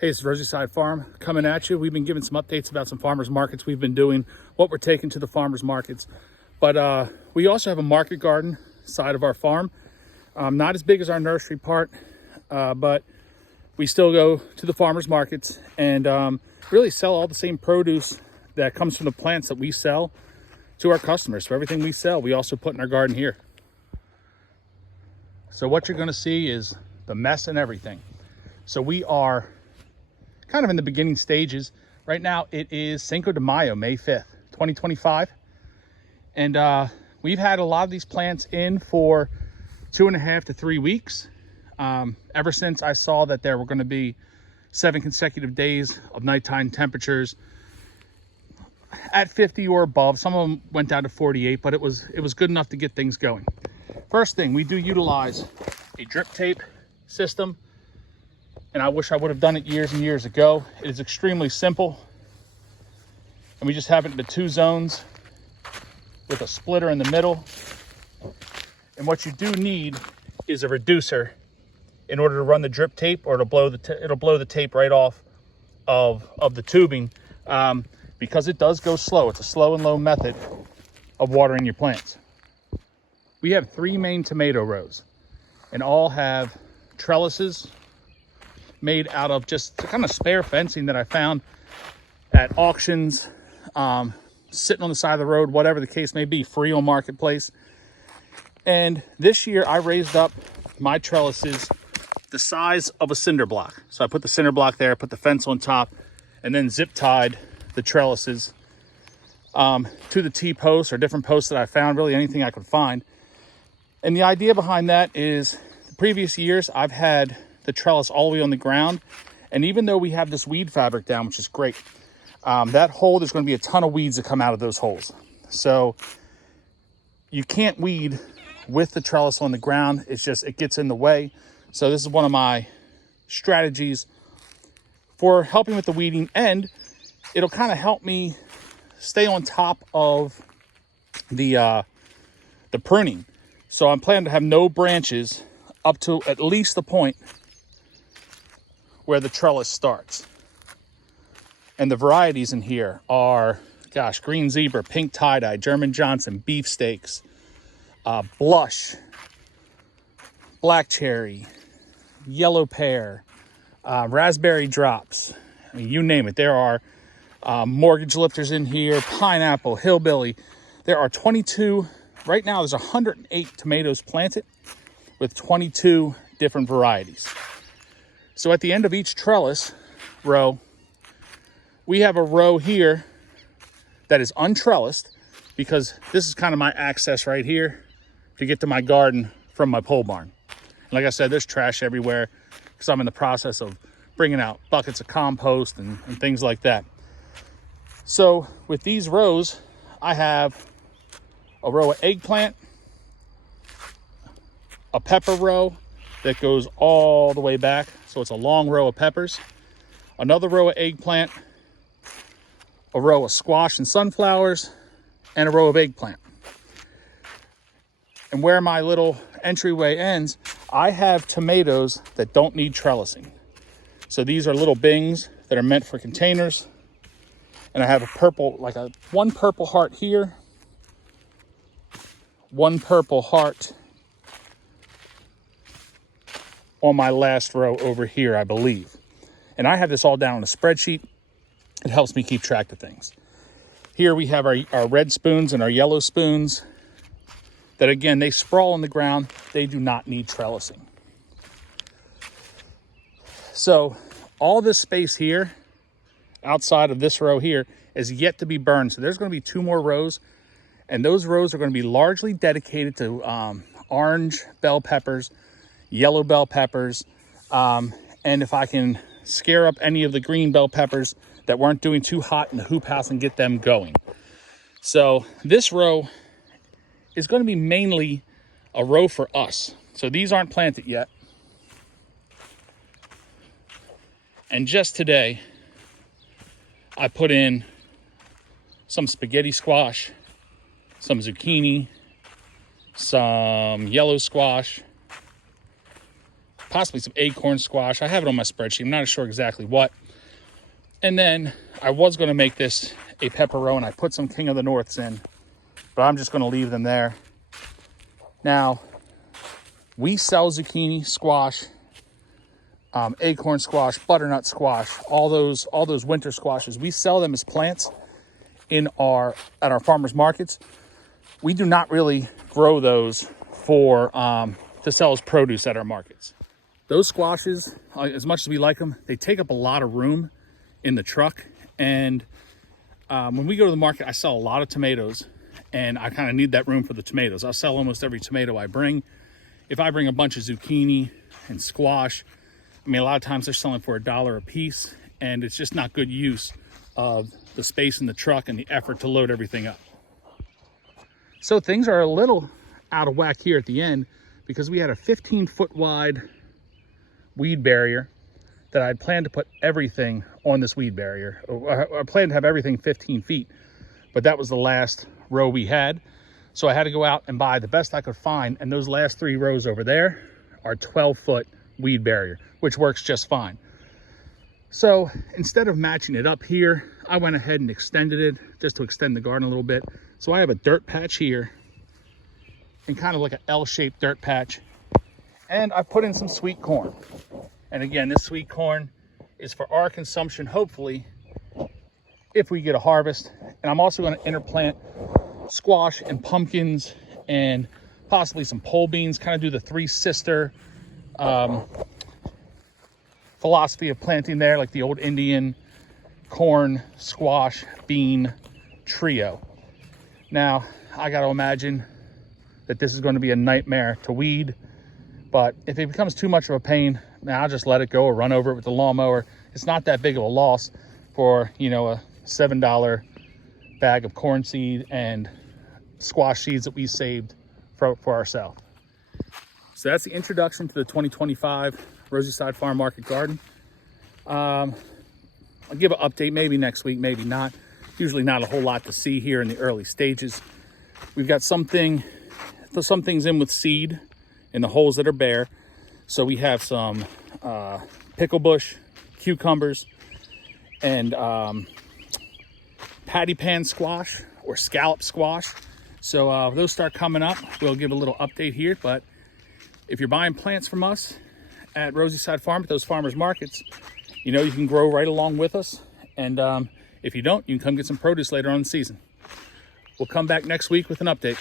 Hey, it's Rosyside Farm coming at you. We've been giving some updates about some farmers markets we've been doing, what we're taking to the farmers markets. But we also have a market garden side of our farm. Not as big as our nursery part, but we still go to the farmers markets and really sell all the same produce that comes from the plants that we sell to our customers. So everything we sell, we also put in our garden here. So what you're gonna see is the mess and everything. So we are kind of in the beginning stages. Right now it is Cinco de Mayo, May 5th, 2025. And we've had a lot of these plants in for 2.5 to 3 weeks. Ever since I saw that there were gonna be 7 consecutive days of nighttime temperatures at 50 or above. Some of them went down to 48, but it was good enough to get things going. First thing, we do utilize a drip tape system. And I wish I would have done it years and years ago. It is extremely simple. And we just have it into 2 zones with a splitter in the middle. And what you do need is a reducer in order to run the drip tape, or it'll blow the tape right off of the tubing, because it does go slow. It's a slow and low method of watering your plants. We have 3 main tomato rows, and all have trellises made out of just kind of spare fencing that I found at auctions, sitting on the side of the road, whatever the case may be, free on Marketplace. And this year I raised up my trellises the size of a cinder block. So I put the cinder block there, put the fence on top, and then zip tied the trellises to the T-posts or different posts that I found, really anything I could find. And the idea behind that is the previous years I've had the trellis all the way on the ground, and even though we have this weed fabric down, which is great, that hole, there's going to be a ton of weeds that come out of those holes. So you can't weed with the trellis on the ground. It's just, it gets in the way. So this is one of my strategies for helping with the weeding, and it'll kind of help me stay on top of the pruning. So I'm planning to have no branches up to at least the point where the trellis starts. And the varieties in here are, gosh, green zebra, pink tie-dye, German Johnson, beefsteaks, blush, black cherry, yellow pear, raspberry drops. I mean, you name it. There are mortgage lifters in here, pineapple, hillbilly. There are 22, right now there's 108 tomatoes planted with 22 different varieties. So at the end of each trellis row, we have a row here that is untrellised, because this is kind of my access right here to get to my garden from my pole barn. And like I said, there's trash everywhere because I'm in the process of bringing out buckets of compost and things like that. So with these rows, I have a row of eggplant, a pepper row that goes all the way back. So it's a long row of peppers, another row of eggplant, a row of squash and sunflowers, and a row of eggplant. And where my little entryway ends, I have tomatoes that don't need trellising. So these are little bings that are meant for containers. And I have a purple, like one purple heart here, one purple heart on my last row over here, I believe. And I have this all down on a spreadsheet. It helps me keep track of things. Here we have our red spoons and our yellow spoons that, again, they sprawl on the ground. They do not need trellising. So all this space here outside of this row here is yet to be burned. So there's going to be 2 more rows, and those rows are going to be largely dedicated to orange bell peppers, yellow bell peppers, and if I can scare up any of the green bell peppers that weren't doing too hot in the hoop house and get them going. So this row is going to be mainly a row for us. So these aren't planted yet. And just today, I put in some spaghetti squash, some zucchini, some yellow squash, possibly some acorn squash. I have it on my spreadsheet. I'm not sure exactly what. And then I was going to make this a pepper row, and I put some King of the Norths in, but I'm just going to leave them there. Now, we sell zucchini, squash, acorn squash, butternut squash, all those winter squashes. We sell them as plants at our farmers markets. We do not really grow those for to sell as produce at our markets. Those squashes, as much as we like them, they take up a lot of room in the truck. And when we go to the market, I sell a lot of tomatoes, and I kind of need that room for the tomatoes. I'll sell almost every tomato I bring. If I bring a bunch of zucchini and squash, I mean, a lot of times they're selling for $1 a piece, and it's just not good use of the space in the truck and the effort to load everything up. So things are a little out of whack here at the end because we had a 15-foot wide weed barrier that I'd planned to put everything on this weed barrier. I planned to have everything 15 feet, but that was the last row we had. So I had to go out and buy the best I could find, and those last 3 rows over there are 12-foot weed barrier, which works just fine. So instead of matching it up here, I went ahead and extended it just to extend the garden a little bit. So I have a dirt patch here and kind of like an L-shaped dirt patch. And I put in some sweet corn. And again, this sweet corn is for our consumption, hopefully, if we get a harvest. And I'm also going to interplant squash and pumpkins and possibly some pole beans, kind of do the 3 sister philosophy of planting there, like the old Indian corn, squash, bean trio. Now, I got to imagine that this is going to be a nightmare to weed, but if it becomes too much of a pain, I'll just let it go or run over it with the lawnmower. It's not that big of a loss for, you know, a $7 bag of corn seed and squash seeds that we saved for ourselves. So that's the introduction to the 2025 Rosieside Farm Market Garden. I'll give an update maybe next week, maybe not. Usually not a whole lot to see here in the early stages. We've got some things in with seed in the holes that are bare. So we have some pickle bush, cucumbers, and patty pan squash or scallop squash. So those start coming up. We'll give a little update here, but if you're buying plants from us at Rosieside Farm, at those farmers markets, you know you can grow right along with us. And if you don't, you can come get some produce later on in the season. We'll come back next week with an update.